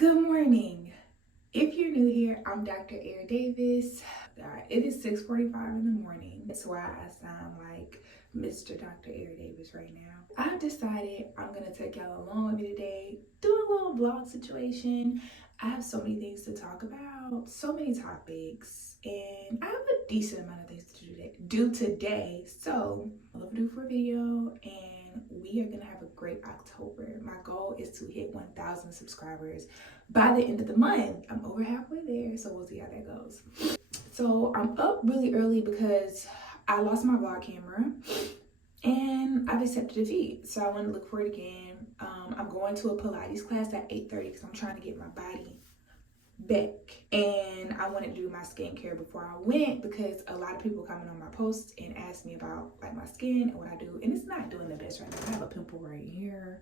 Good morning. If you're new here, I'm Dr. Air Davis. It is 6:45 in the morning. That's why I sound like Mr. Dr. Air Davis right now. I've decided I'm going to take y'all along with me today, do a little vlog situation. I have so many things to talk about, so many topics, and I have a decent amount of things to do today. So, I'm overdue for a video, and we are going to have a great October. My goal is to hit 1,000 subscribers by the end of the month. I'm over halfway there, so we'll see how that goes. So I'm up really early because I lost my vlog camera and I've accepted defeat. So I want to look for it again. I'm going to a Pilates class at 8:30 because I'm trying to get my body back. And I wanted to do my skincare before I went because a lot of people comment on my posts and ask me about like my skin and what I do. And it's not doing the best right now. I have a pimple right here.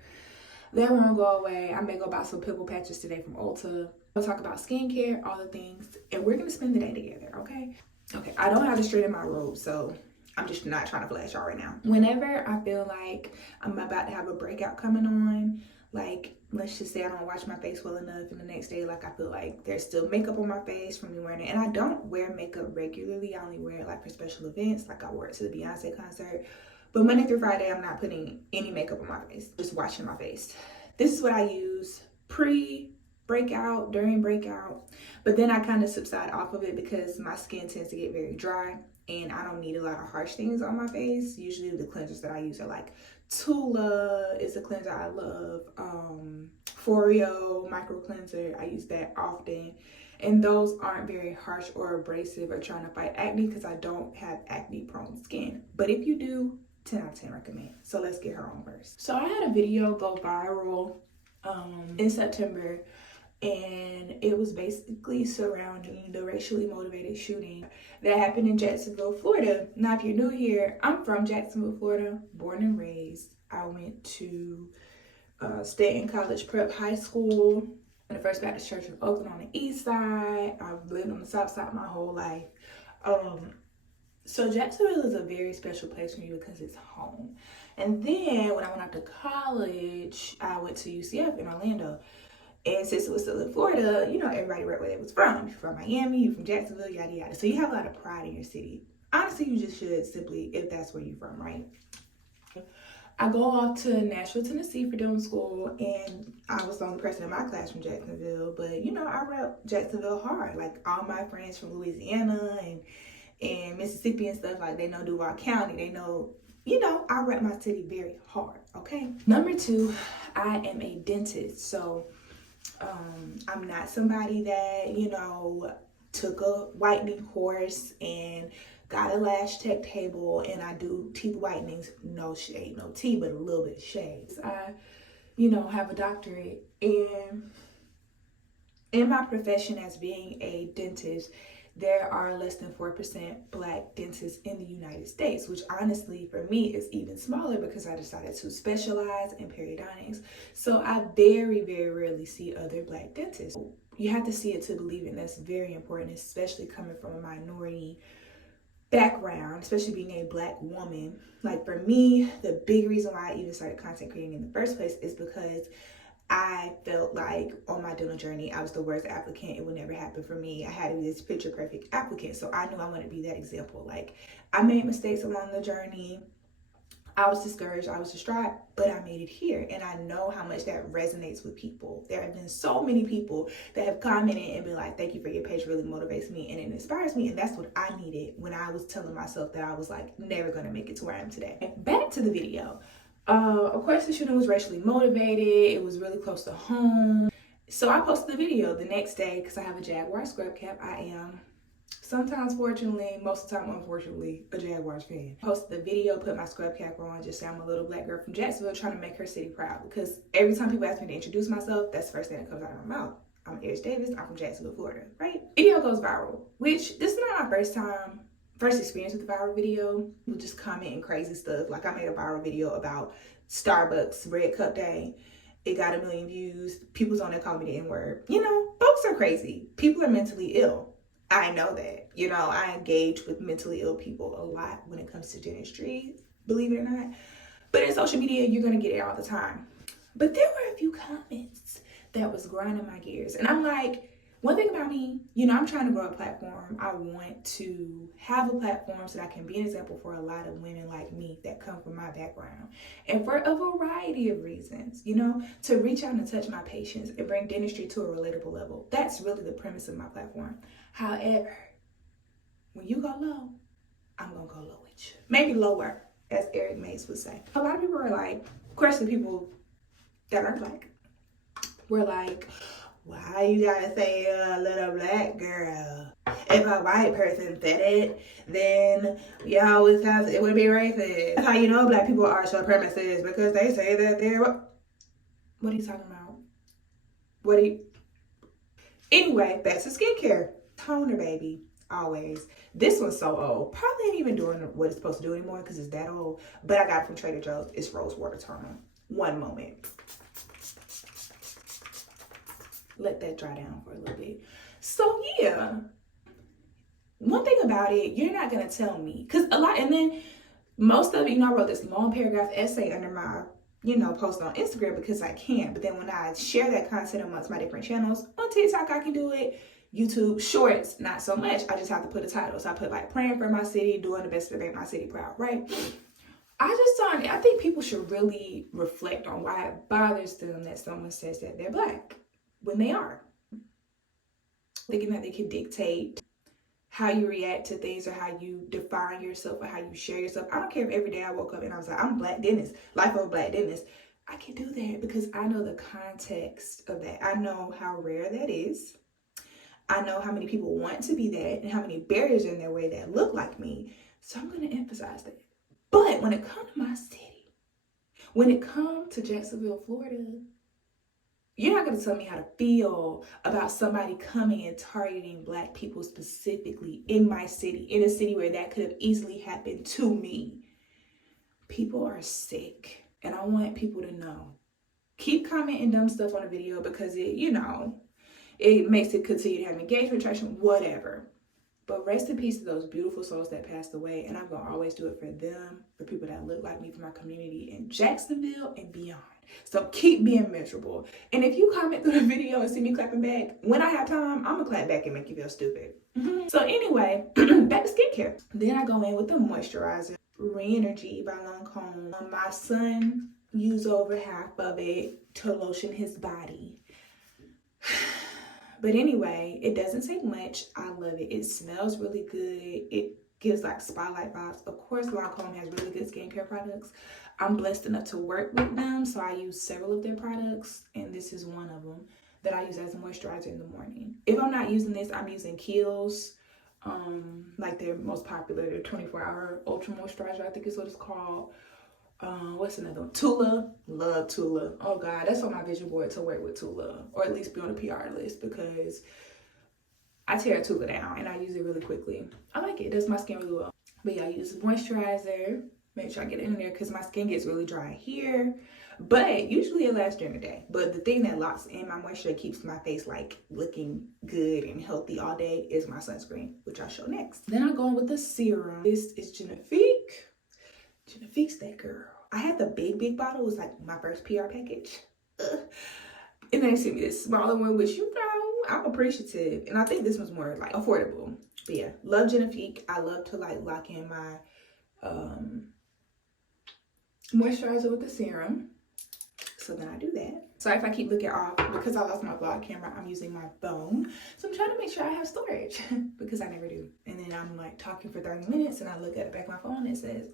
That won't go away. I may go buy some pimple patches today from Ulta. We'll talk about skincare, all the things, and we're gonna spend the day together, okay? Okay, I don't have to straighten my robe, so I'm just not trying to flash y'all right now. Whenever I feel like I'm about to have a breakout coming on, like let's just say I don't wash my face well enough and the next day like I feel like there's still makeup on my face from me wearing it, and I don't wear makeup regularly. I only wear it like for special events, like I wore it to the Beyonce concert. But Monday through Friday, I'm not putting any makeup on my face, just washing my face. This is what I use pre-breakout, during breakout, but then I kind of subside off of it because my skin tends to get very dry and I don't need a lot of harsh things on my face. Usually the cleansers that I use are like Tula is a cleanser I love, Foreo micro cleanser, I use that often. And those aren't very harsh or abrasive or trying to fight acne because I don't have acne prone skin. But if you do, 10 out of 10 recommend. So let's get her on first. So I had a video go viral in September, and it was basically surrounding the racially motivated shooting that happened in Jacksonville, Florida. Now, if you're new here, I'm from Jacksonville, Florida, born and raised. I went to Stanton College Prep High School in the First Baptist Church of Oakland on the east side. I've lived on the south side my whole life. So Jacksonville is a very special place for me because it's home. And then when I went out to college, I went to UCF in Orlando. And since it was still in Florida, you know, everybody right where they was from. You're from Miami, you're from Jacksonville, yada, yada. So you have a lot of pride in your city. Honestly, you just should simply, if that's where you're from, right? I go off to Nashville, Tennessee for doing school, and I was the only person in my class from Jacksonville. But, you know, I rep Jacksonville hard. Like, all my friends from Louisiana and Mississippi and stuff, like, they know Duval County. They know, you know, I rep my city very hard, okay? Number two, I am a dentist. So I'm not somebody that, you know, took a whitening course and got a lash tech table and I do teeth whitenings. No shade, no tea, but a little bit of shade. I, you know, have a doctorate, and in my profession as being a dentist, there are less than 4% Black dentists in the United States, which honestly for me is even smaller because I decided to specialize in periodontics. So I very, very rarely see other Black dentists. You have to see it to believe it, and that's very important, especially coming from a minority background, especially being a Black woman. Like for me, the big reason why I even started content creating in the first place is because I felt like on my dental journey, I was the worst applicant. It would never happen for me. I had to be this picture perfect applicant. So I knew I wanted to be that example. Like I made mistakes along the journey. I was discouraged, I was distraught, but I made it here. And I know how much that resonates with people. There have been so many people that have commented and been like, thank you for your page, really motivates me and it inspires me. And that's what I needed when I was telling myself that I was like never gonna make it to where I am today. Back to the video. Of course, the shooting was racially motivated. It was really close to home. So I posted the video the next day because I have a Jaguar scrub cap. I am sometimes fortunately, most of the time unfortunately, a Jaguars fan. I posted the video, put my scrub cap on, just say I'm a little Black girl from Jacksonville trying to make her city proud. Because every time people ask me to introduce myself, that's the first thing that comes out of my mouth. I'm Air Davis, I'm from Jacksonville, Florida, right? Video goes viral, which this is not my first experience with the viral video. We'll just commenting crazy stuff. Like I made a viral video about Starbucks Red Cup Day. It got 1 million views. People's on there calling me the N-word. You know, folks are crazy. People are mentally ill. I know that. You know, I engage with mentally ill people a lot when it comes to dentistry, believe it or not. But in social media, you're going to get it all the time. But there were a few comments that was grinding my gears. And I'm like, one thing about me, you know, I'm trying to grow a platform. I want to have a platform so that I can be an example for a lot of women like me that come from my background. And for a variety of reasons, you know, to reach out and touch my patients and bring dentistry to a relatable level. That's really the premise of my platform. However, when you go low, I'm going to go low with you. Maybe lower, as Eric Mays would say. A lot of people are like, especially people that are black, we're like, why you gotta say a little black girl? If a white person said it, then you always have it would be racist. That's how you know black people are supremacists, because they say that they're what are you talking about? Anyway, back to skincare. Toner, baby. Always. This one's so old. Probably ain't even doing what it's supposed to do anymore because it's that old. But I got it from Trader Joe's. It's Rose Water Toner. One moment. Let that dry down for a little bit. So yeah, one thing about it, you're not gonna tell me, because a lot, and then most of it, you know, I wrote this long paragraph essay under my, you know, post on Instagram because I can. But then when I share that content amongst my different channels, on TikTok I can do it, YouTube Shorts not so much. I just have to put a title. So I put like praying for my city, doing the best to make my city proud, right? I think people should really reflect on why it bothers them that someone says that they're black when they are. Thinking that they can dictate how you react to things or how you define yourself or how you share yourself. I don't care if every day I woke up and I was like, I'm a black dentist, life of a black dentist. I can do that because I know the context of that. I know how rare that is. I know how many people want to be that and how many barriers are in their way that look like me. So I'm going to emphasize that. But when it comes to my city, when it comes to Jacksonville, Florida, you're not going to tell me how to feel about somebody coming and targeting black people specifically in my city, in a city where that could have easily happened to me. People are sick, and I want people to know. Keep commenting dumb stuff on the video because it, you know, it makes it continue to have engagement, traction, whatever. But rest in peace to those beautiful souls that passed away. And I'm going to always do it for them, for people that look like me, for my community in Jacksonville and beyond. So keep being miserable. And if you comment through the video and see me clapping back, when I have time, I'm going to clap back and make you feel stupid. So anyway, back to skincare. Then I go in with the moisturizer. Re-Energy by Lancome. My son used over half of it to lotion his body. But anyway, it doesn't take much. I love it. It smells really good. It gives like spotlight vibes. Of course, Lancome has really good skincare products. I'm blessed enough to work with them, so I use several of their products, and this is one of them that I use as a moisturizer in the morning. If I'm not using this, I'm using Kiehl's, like their most popular, their 24-hour ultra moisturizer, I think is what it's called. What's another one? Tula. Love Tula. Oh God, that's on my vision board to work with Tula, or at least be on a PR list, because I tear Tula down and I use it really quickly. I like it. It does my skin really well. But yeah, I use moisturizer. Make sure I get it in there because my skin gets really dry here. But usually it lasts during the day. But the thing that locks in my moisture, keeps my face like looking good and healthy all day, is my sunscreen, which I'll show next. Then I go in with the serum. This is Genifique. Genifique's that girl. I had the big bottle. It was like my first PR package. And then they sent me this smaller one, which, you know, I'm appreciative. And I think this one's more like affordable. But yeah, love Genifique. I love to like lock in my moisturizer with the serum. So then I do that. Sorry if I keep looking off, because I lost my vlog camera, I'm using my phone. So I'm trying to make sure I have storage because I never do. And then I'm like talking for 30 minutes and I look at the back of my phone and it says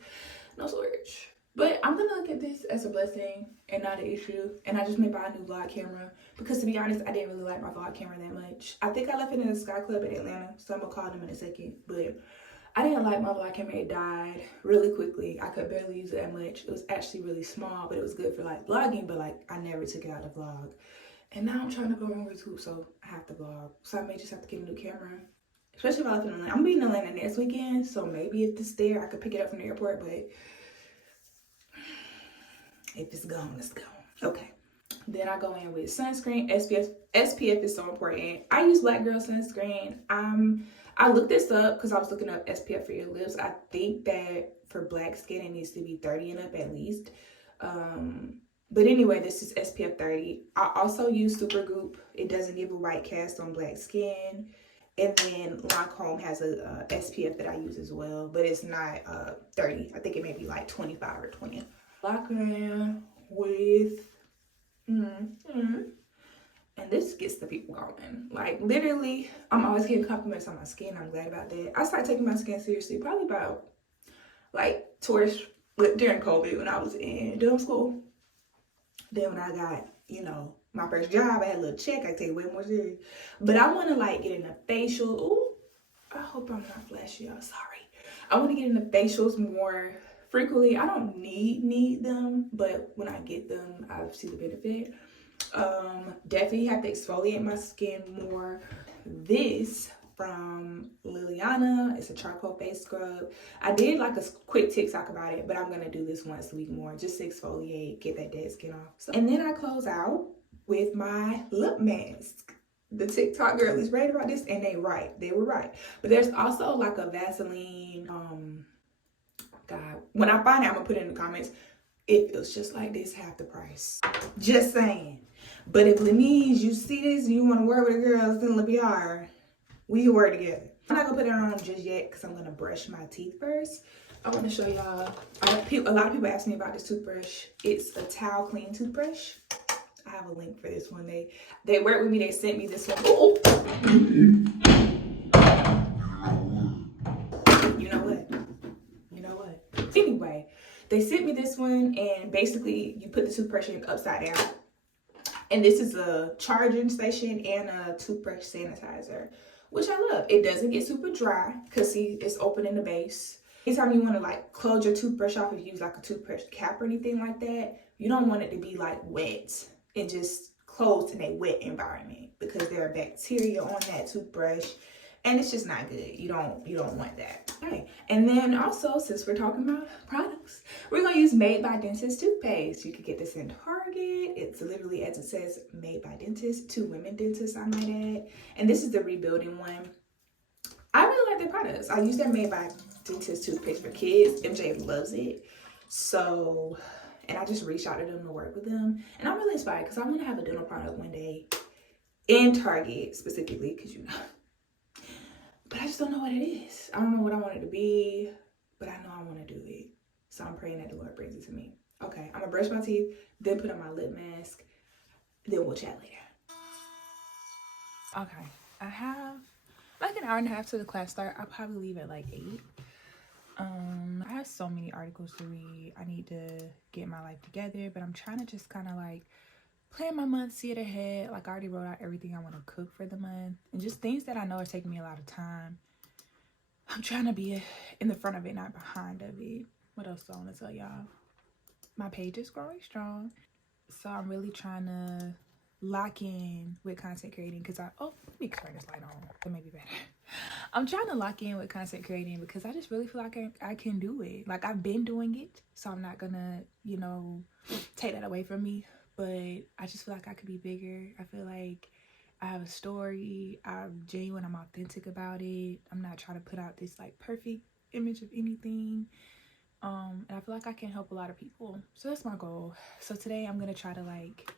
no storage. But I'm gonna look at this as a blessing and not an issue. And I just may buy a new vlog camera because, to be honest, I didn't really like my vlog camera that much. I think I left it in the Sky Club in Atlanta, so I'm gonna call them in a second. But I didn't like my vlog camera. It died really quickly. I could barely use it that much. It was actually really small, but it was good for like vlogging, but like I never took it out to vlog. And now I'm trying to go on YouTube, so I have to vlog. So I may just have to get a new camera, especially if I live in Atlanta. I'm gonna be in Atlanta next weekend, so maybe if it's there, I could pick it up from the airport, but if it's gone, it's gone. Okay. Then I go in with sunscreen. SPF is so important. I use Black Girl sunscreen. I looked this up because I was looking up SPF for your lips. I think that for black skin, it needs to be 30 and up at least. But anyway, this is SPF 30. I also use Supergoop. It doesn't give a white cast on black skin. And then Lancome has a SPF that I use as well, but it's not 30. I think it may be like 25 or 20. Locking in with, and this gets the people going. Like literally, I'm always getting compliments on my skin. I'm glad about that. I started taking my skin seriously probably about like during COVID when I was in dental school. Then when I got, my first job, I had a little check. I take it way more serious. But I want to like get in a facial. Ooh, I hope I'm not flashy. I'm sorry. I want to get in the facials more frequently. I don't need them, but when I get them, I see the benefit. Definitely have to exfoliate my skin more. This from Liliana, it's a charcoal face scrub. I did like a quick TikTok about it, but I'm gonna do this once a week more just to exfoliate, get that dead skin off. And then I close out with my lip mask. The TikTok girl is right about this, and they were right. But there's also like a Vaseline, God, when I find out, I'm gonna put it in the comments. It feels just like this, half the price. Just saying. But if Lenise, you see this and you want to work with a girl that's in the PR, we can work together. I'm not gonna put it on just yet because I'm gonna brush my teeth first. I want to show y'all. A lot of people ask me about this toothbrush. It's a towel clean toothbrush. I have a link for this one. They worked with me. They sent me this one. Ooh. You know what? Anyway, they sent me this one, and basically you put the toothbrush in upside down. And this is a charging station and a toothbrush sanitizer, which I love. It doesn't get super dry because see, it's open in the base. Anytime you want to like close your toothbrush off, if you use like a toothbrush cap or anything like that, you don't want it to be like wet and just closed in a wet environment because there are bacteria on that toothbrush and it's just not good. You don't want that. Okay. And then also, since we're talking about products, we're gonna use Made by Dentist toothpaste. You can get this in Target. It's literally, as it says, Made by Dentist, 2 women dentists, I might add. And this is the rebuilding one. I really like their products. I use their Made by Dentist toothpaste for kids. MJ loves it. So, and I just reached out to them to work with them. And I'm really inspired because I want to have a dental product one day in Target specifically because but I just don't know what it is. I don't know what I want it to be, but I know I want to do it. So I'm praying that the Lord brings it to me. Okay, I'm gonna brush my teeth, then put on my lip mask, then we'll chat later. Okay, I have like an hour and a half to the class start. I'll probably leave at like 8. I have so many articles to read. I need to get my life together, but I'm trying to just kind of like plan my month, see it ahead. Like I already wrote out everything I want to cook for the month and just things that I know are taking me a lot of time. I'm trying to be in the front of it, not behind of it. What else do I want to tell y'all? My page is growing strong. So I'm really trying to lock in with content creating because let me turn this light on. That may be better. I'm trying to lock in with content creating because I just really feel like I can do it. Like I've been doing it. So I'm not gonna, take that away from me. But I just feel like I could be bigger. I feel like I have a story. I'm genuine. I'm authentic about it. I'm not trying to put out this like perfect image of anything. And I feel like I can help a lot of people. So that's my goal. So today I'm going to try to like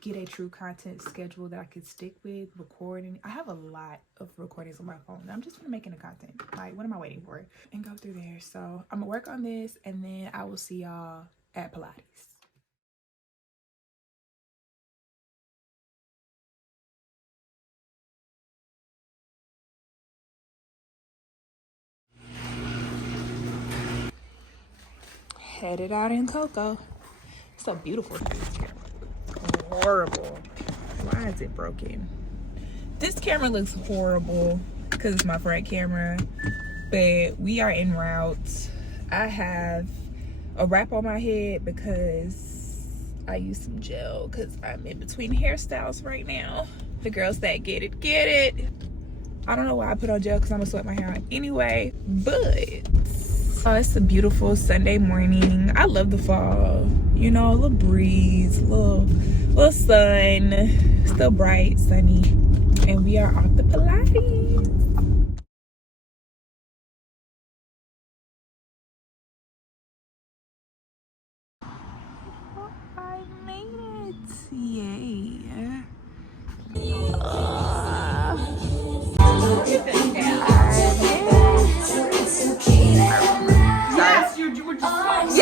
get a true content schedule that I could stick with, recording. I have a lot of recordings on my phone. I'm just going to make it a content. Like, what am I waiting for? And go through there. So I'm going to work on this and then I will see y'all at Pilates. Headed out in Coco. It's so beautiful. This camera. Horrible. Why is it broken? This camera looks horrible because it's my front camera. But we are en route. I have a wrap on my head because I use some gel because I'm in between hairstyles right now. The girls that get it, get it. I don't know why I put on gel because I'm gonna sweat my hair out anyway. But it's a beautiful Sunday morning. I love the fall. A little breeze, little sun, still bright, sunny. And we are off the Pilates.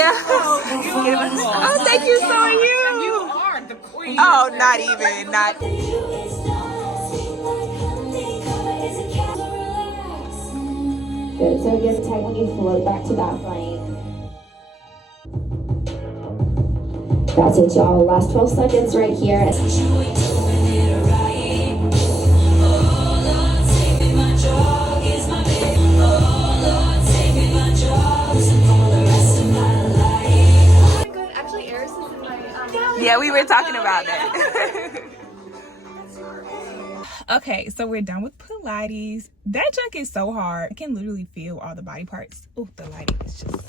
Yeah. Oh, thank you, so are you. You are the queen. Oh, not even, not. Good, so give tight when you float back to that plane. That's it, y'all. Last 12 seconds right here. Yeah, we were talking about that. Okay, so we're done with Pilates. That junk is so hard. I can literally feel all the body parts. Oh, the lighting is just...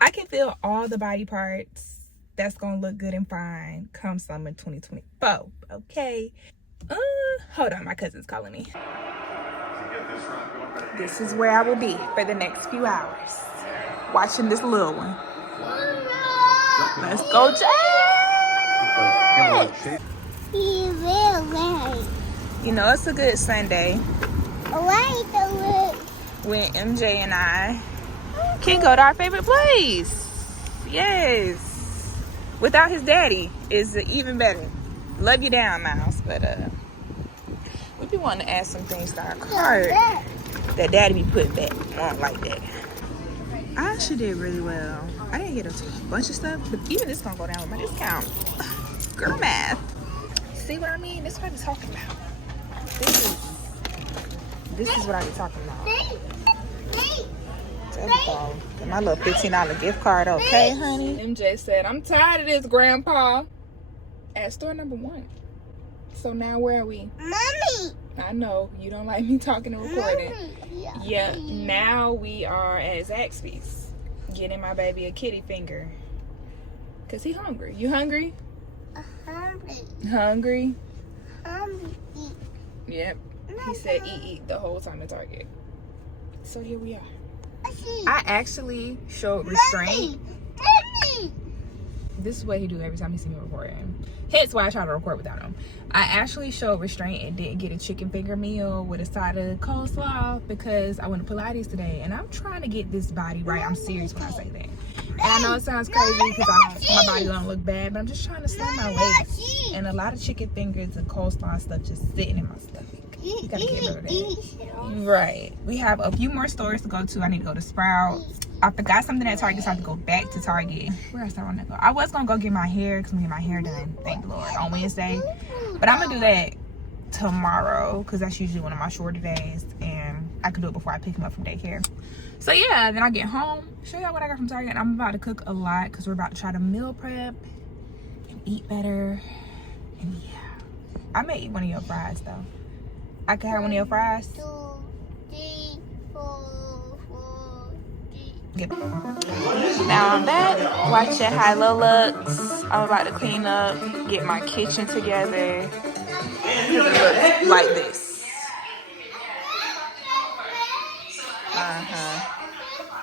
I can feel all the body parts. That's gonna look good and fine come summer 2024. Okay. Hold on, my cousin's calling me. This is where I will be for the next few hours. Watching this little one. Let's go, Jay! You know, it's a good Sunday when MJ and I can go to our favorite place. Yes. Without his daddy is even better. Love you down, Miles. But we be wanting to add some things to our cart that daddy be putting back. I don't like that. I actually did really well. I didn't get a bunch of stuff, but even this gonna go down with my discount. Girl math. See what I mean? This is what I be talking about. This is what I be talking about. My little $15 gift card, okay, honey? MJ said, I'm tired of this, Grandpa. At store number 1. So now where are we? Mommy! I know, you don't like me talking and recording. Yeah, now we are at Zaxby's. Getting my baby a kitty finger. Because he hungry. You hungry? Hungry? Yep. He said eat the whole time at Target. So here we are. I actually showed restraint. This is what he do every time he see me recording. Hence why I try to record without him. I actually showed restraint and didn't get a chicken finger meal with a side of coleslaw because I went to Pilates today and I'm trying to get this body right. I'm serious when I say that. And I know it sounds crazy because my body don't look bad, but I'm just trying to slim my waist. And a lot of chicken fingers and coleslaw stuff just sitting in my stomach. You gotta get rid of that. Right. We have a few more stores to go to. I need to go to Sprouts. I forgot something at Target, so I have to go back to Target. Where else I want to go? I was gonna go get my hair because I'm gonna get my hair done, thank the Lord, on Wednesday. But I'm gonna do that tomorrow because that's usually one of my shorter days, and I can do it before I pick him up from daycare. So yeah, then I get home, show y'all what I got from Target. I'm about to cook a lot because we're about to try to meal prep and eat better. And yeah, I may eat one of your fries though. I can have one of your fries. 2, 3, 4, 5. Now I'm back watching high-low looks. I'm about to clean up, get my kitchen together. It looks like this.